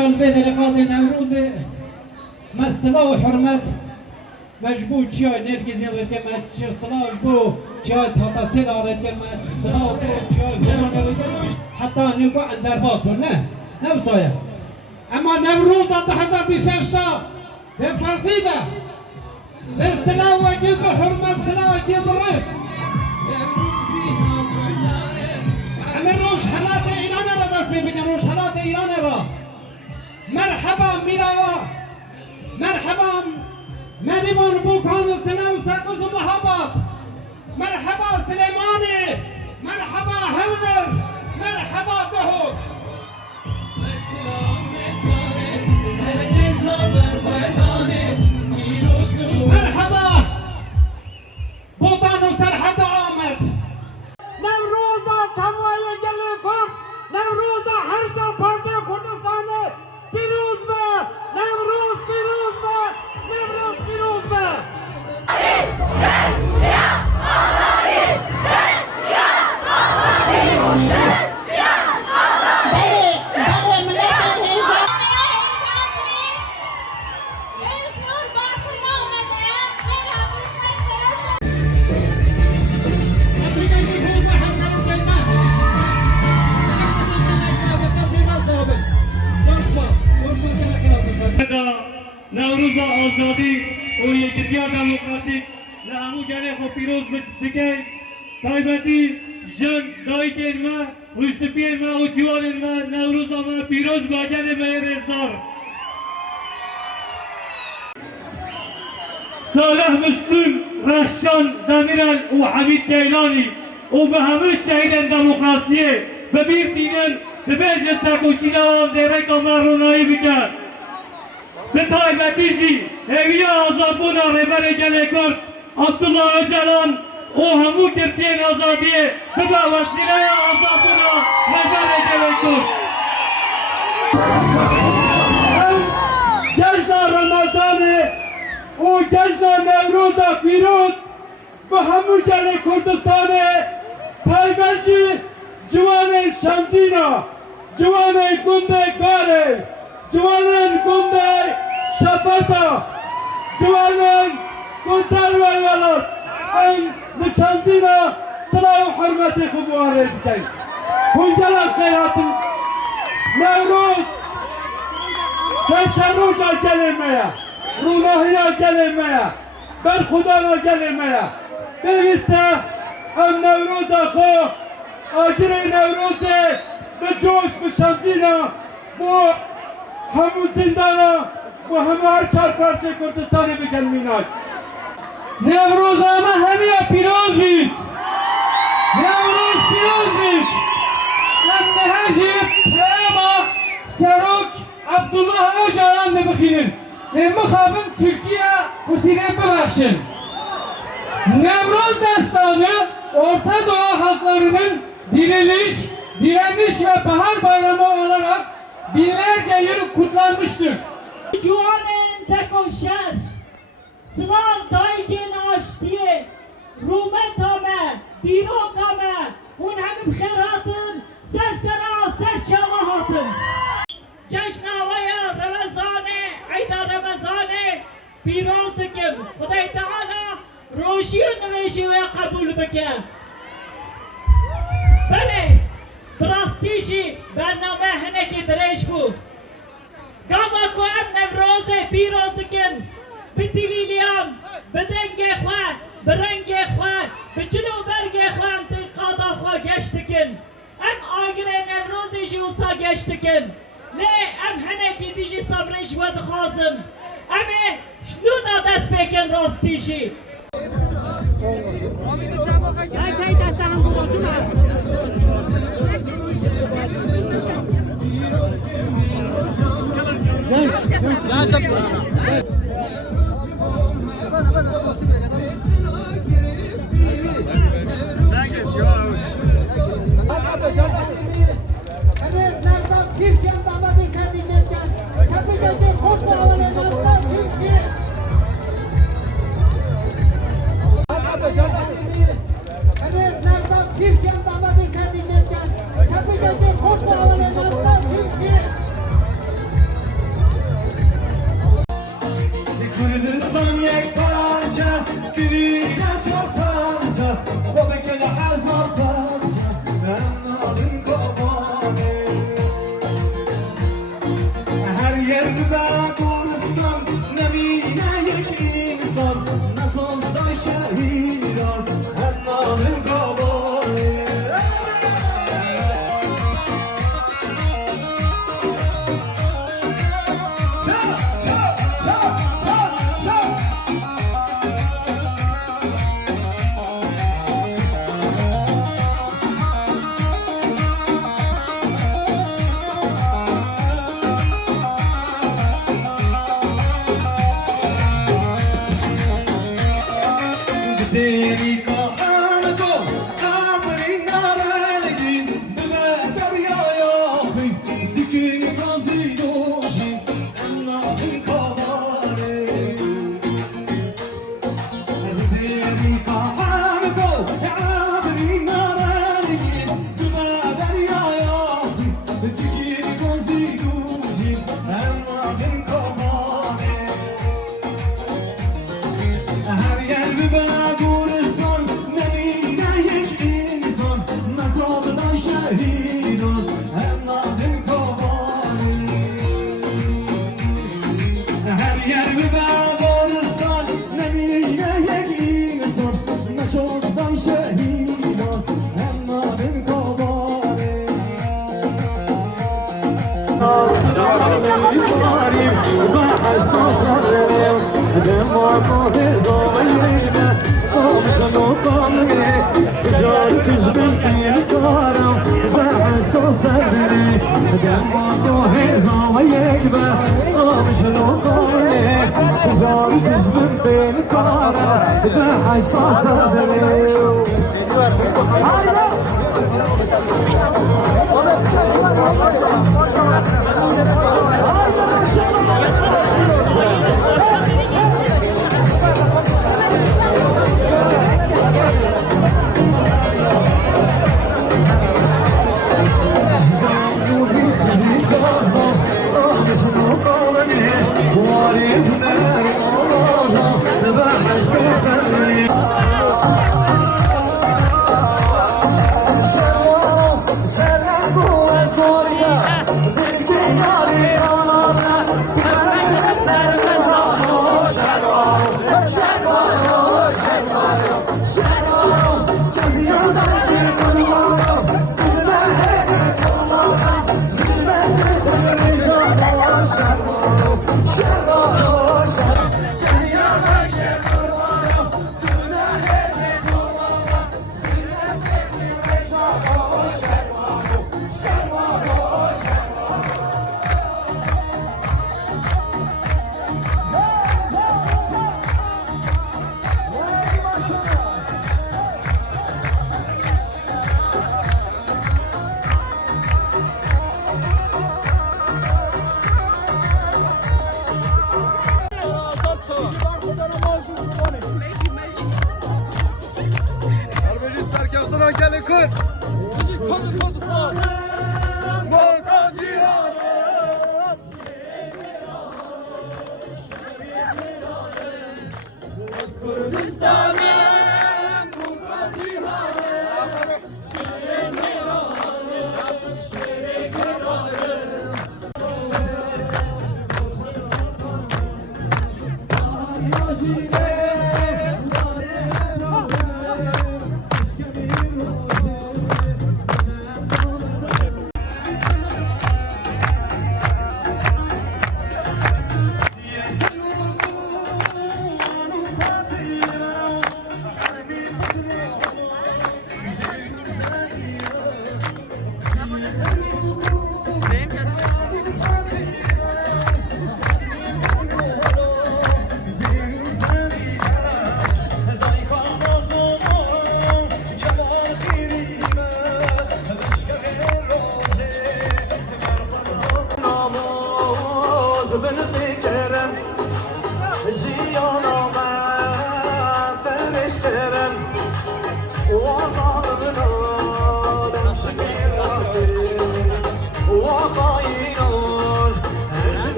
جانبه لقاء نوروز مسلا و حرمت مجبور چیای نرگزین رد مچ سلاج بو چیای تاتاسیل آرد مچ سلاج بو چیای گرانه و دروش حتی نگو اندر باز بو نه نبسایم اما نوروز دا 2026 تا به فرقی به به سلا و گیب حرمت سلا و گیب رس همه روش حالات ایران را دست ببینیم روش حالات ایران را مرحبا میراوا مرحبا مریمان بوکان و سنه و سقف و محبات مرحبا سلیمانی مرحبا هولر مرحبا دهوک مرحبا بودان و سرحد آمد نوروز کنوای گلی کرد نوروز هر جا پرده کردستانه پیروز به نوروز پیروز به نوروز پیروز به آزادی روزا آزادی و یکیتیا دموکراتیک لهمو گله خو پیروز بکن تایبتی جن دایکن ما رشتپین ما و جوانن ما نوروز ما پیروز باگن مهرزدار صالح مسلم رشان دمیرل و حمید کیلانی و به همه شهیدن دموکراسیه به بیر دینن به بیش تکوشی دوام دیره که مرونایی بکن به تایبتیشی هیوی آزادبونا ریبر گله کرد عبدالله öcalan o همو Türkiye'nin azadiye ve vesileye azadbuna ریبر گله کرد جشن رمضان و جشن نوروز پیروز به همو گل کردستان تایبشی جوان شمسینا جوان گنده گاره جوان گنده شپتا جوان گندر ویولاد این شمسینا صلاح و حرمتی خوب وارد کن کنجلا خیاتم نوروز تشنوشا gelmeye, runahiya gelmeye, berkhudana gelmeye. Beviste em Nevroza xo, agire Nevroze, be coş be şemsina, bu hemu zindana, bu hemu her çarparça Kurdistan'ı begelminay. Nevruz ama hemiye piroz bit. Nevruz piroz bit. Emme her şey prema serok Abdullah Öcalan de bixinin. Mıxabın Türkiye husine bebakşın. Nevruz destanı Orta Doğu halklarının diriliş, direniş ve bahar bayramı olarak binlerce yıl kutlanmıştır. Juanen tekoşer, Slav daygen aştiye, Rumetame, Birokame, un hem bxeratın, sersera, serçavahatın. Ceşnavaya Ramazane, Ayda Ramazane, Piroz dikim, Xuday Teala, Roşiyun ve kabul bike. Bele, Brastişi, bername heneki direş bu. Gava ko em nevroze piroz dikin, bitililiyan, bedenge xwe, berenge xwe, biçinu berge xwe em tilqada xwe geçtikin. Em agire nevroze jî wisa geçtikin. Le em henekî dijî sabrê ji we dixwazim. Em ê şnûna dest pêkin rastî jî. Kürdistan yek parça, Kürüne çok parça, o bekele hazar parça, anladın kabane. Her yerde ben Kürdistan, nemine yek insan, nasıl da şehiran, anladın kabane.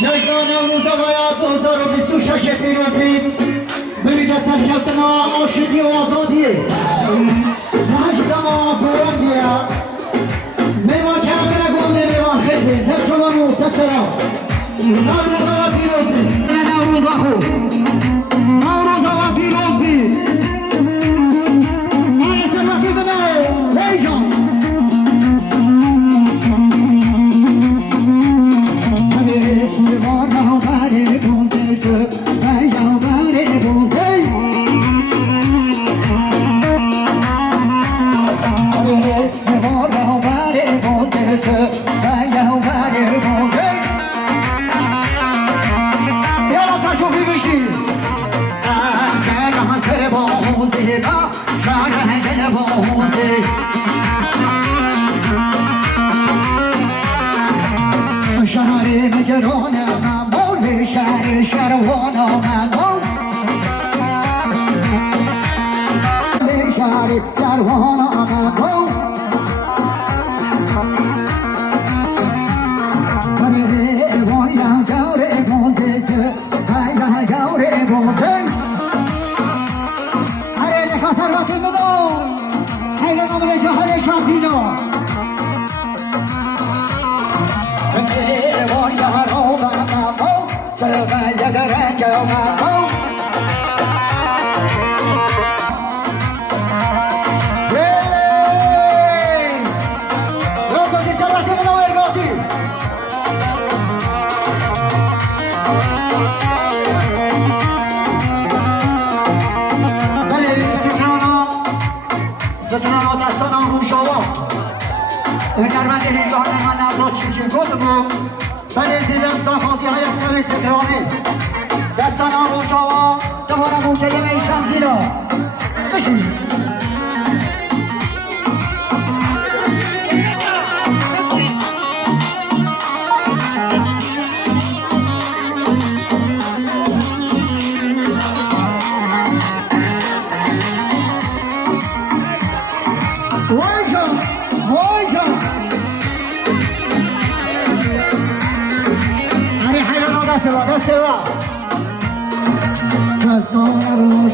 جشن نوروز باید 2026 پیروز بید برید سرکلتنا آشتی و آزادی جشن ما پرندیه میوان کمره گنده میوان خیلی زر شما موسه سرا نوروز باید پیروز بید نوروز خوب نوروز باید پیروز بید آیه سرمکی بنو لیجان بدنان و دستان هم روشاوا هنرمند هیلگاه من نرزاد چیچه گل بود بله زیدم داخازی های سر سکرانی دستان هم روشاوا دوباره موکه میشم زیرا بشید Será? Nós vamos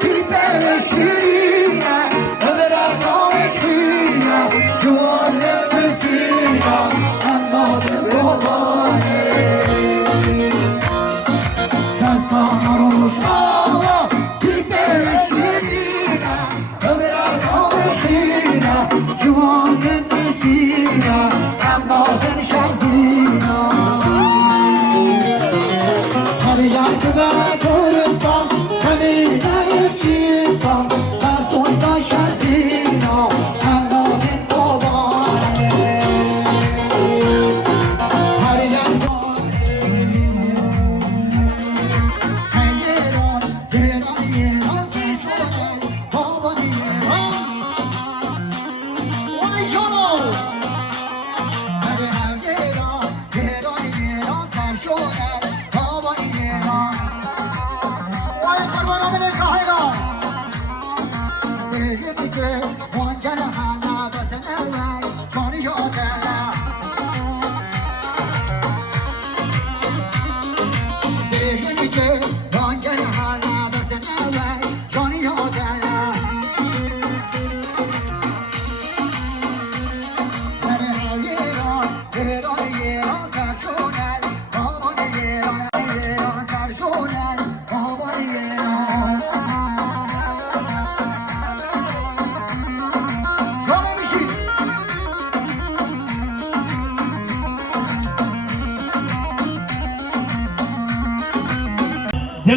que perecida, haverá com esquina, Joana Precina, a moda globale. Nós vamos que perecida, haverá com esquina, Joana Precina, a moda Chazina.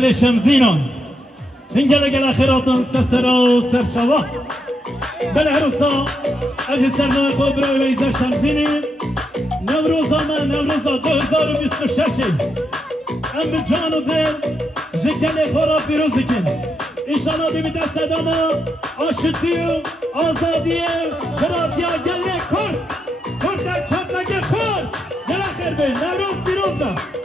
گل شمزینان این گل خیراتان سسرا و سرشوا بله هروسا اجی سرنای خوب برای ویزر شمزینی نوروز آمن نوروز 2026 ام به جان و دل جگل خورا پیروز بکن انشالله دیمی دست اداما آشتی و آزادی برادیا گل کرد در چپ نگه کرد گل خیر بین نوروز پیروز بکن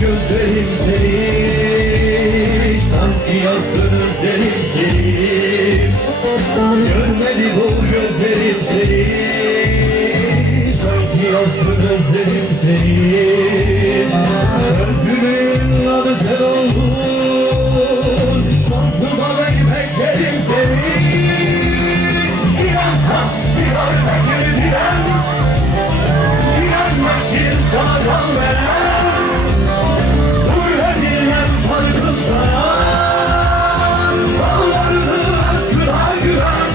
Gözlerim seni, sanki yazsın özlerim seni. Görmedi bu gözlerim seni, sanki yazsın özlerim seni. Özgürlüğün adı sen oldun, sonsuza dek beklerim seni. Direnmektir diren, direnmektir sana can veren. Şarkım sana, dağlarının aşkına güven,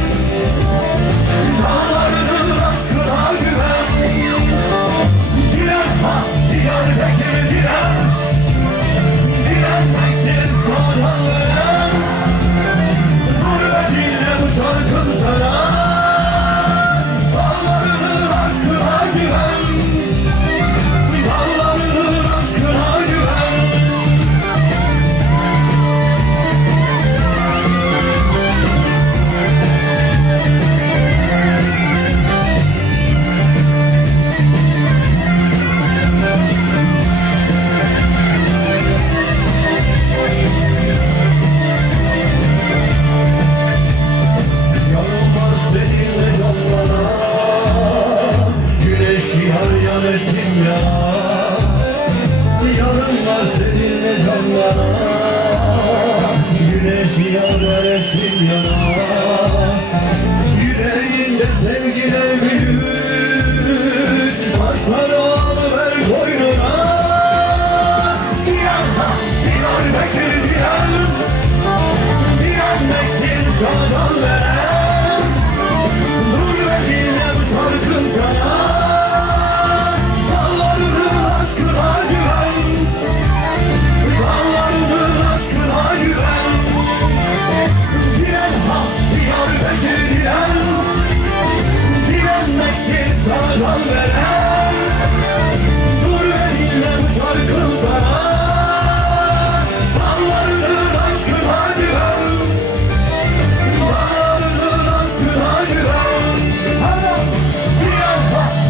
dağlarının aşkına güven. Diren ha, Diyarbakır diren, direnmektir sana veren. Dur ve dinle bu şarkım sana, dağlarının aşkına güven, dağlarının aşkına güven. Sevgiler büyük, başları alıver koynuna. Diyan ha, Diyarbakır diyan, direnmektir sana can veren. Dur ve dinle bu şarkım sana, dağlarının aşkına güven, dağlarının aşkına güven. Diyan ha, Diyarbakır diyan, direnmektir sana can veren. Dur ve dinle bu şarkım sana, dağlarının aşkına güven, dağlarının aşkına güven.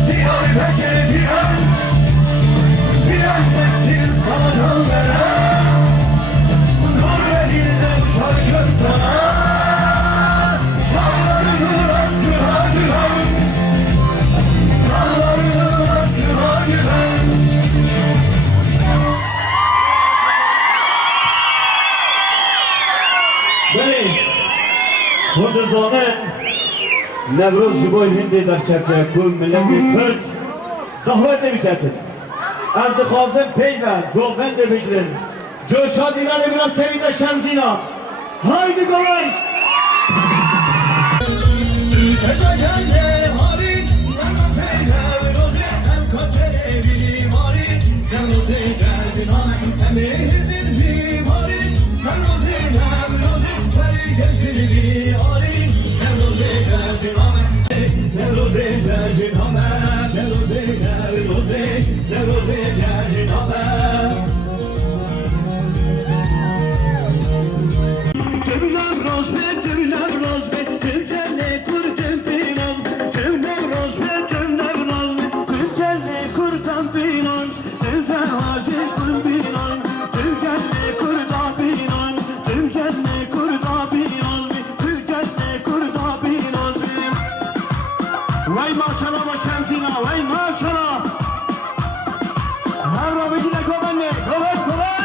Diyarbakır diren, direnmektir sana can veren. Dur ve dinle bu şarkım sana, dağlarının aşkına güven, dağlarının Nevruz ji bo hindê derkete ku milletê Kurd davetê biketin. Ez dixwazim peyve govendê bigirin. Coşa dîlanê bilam tevî de şemzîna. Haydi govend! Vay maşallah ve şemsina, vay maşallah. Her rabicine kovenle, koven, koven.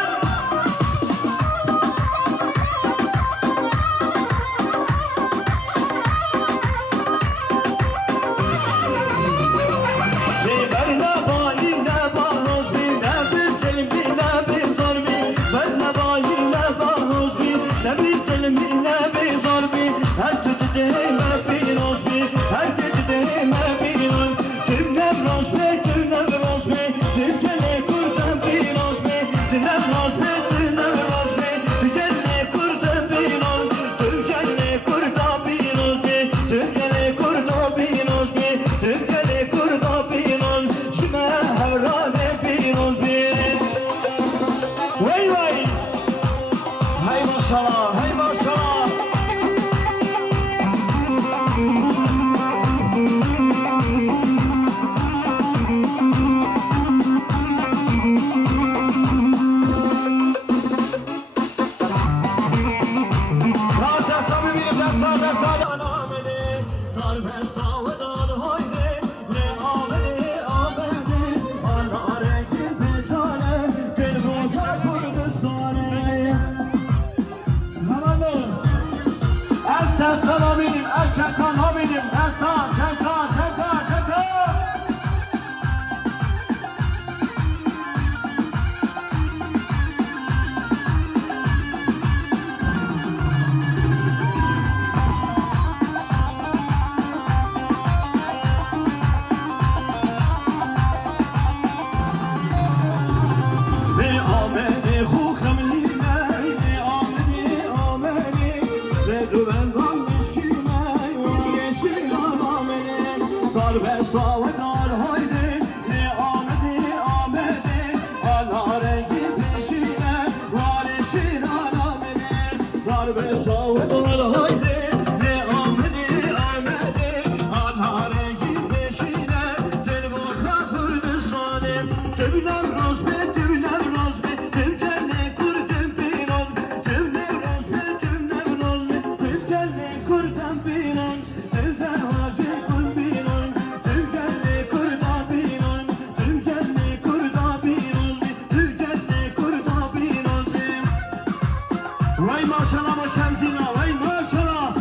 Vay maşallah ve şemsina, vay maşallah.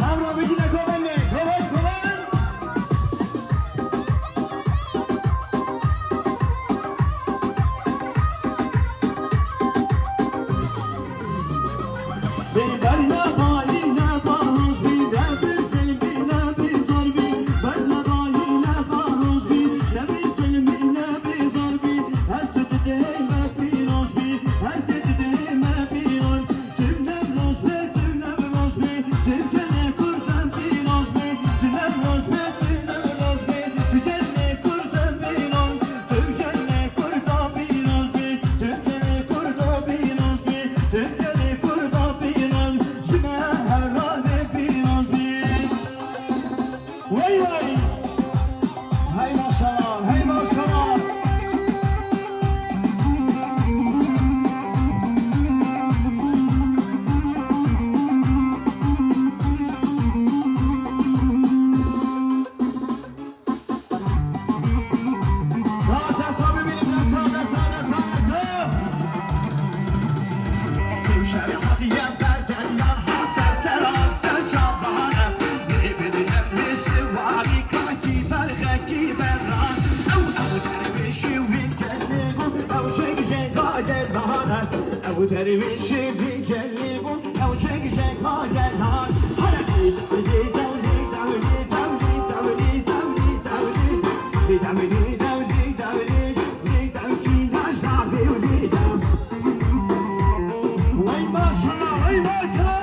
Her rabicine kovenle, koven, koven. Bu dervişi bir gelli bu Ev çekecek maceran Haresi davli davli davli davli davli davli davli davli davli davli davli najda davli Vay maşallah vay maşallah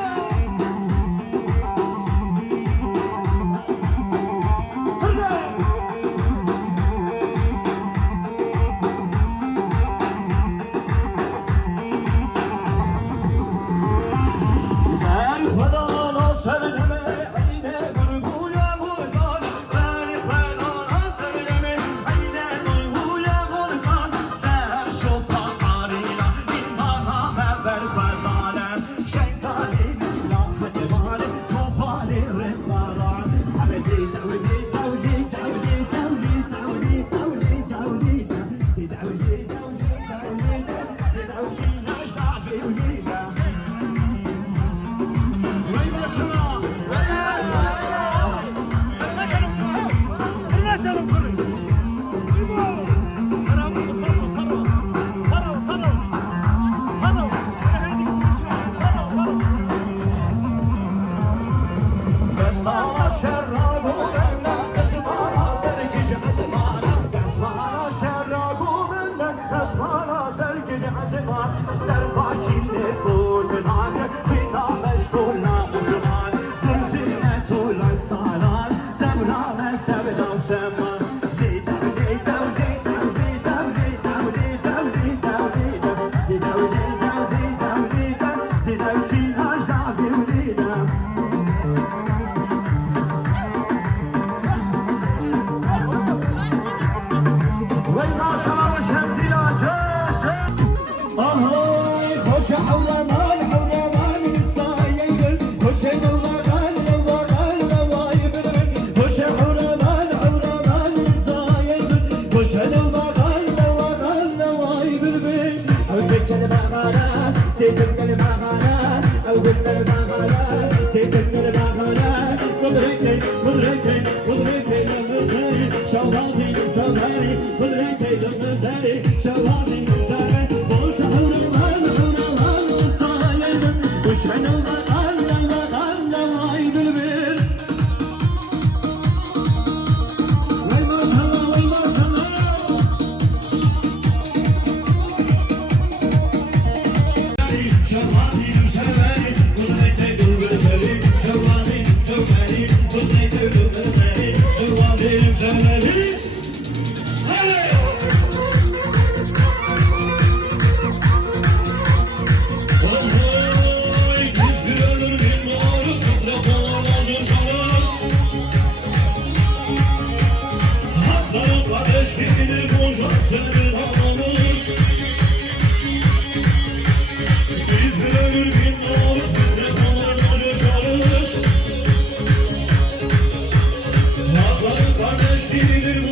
Kardeşliğidir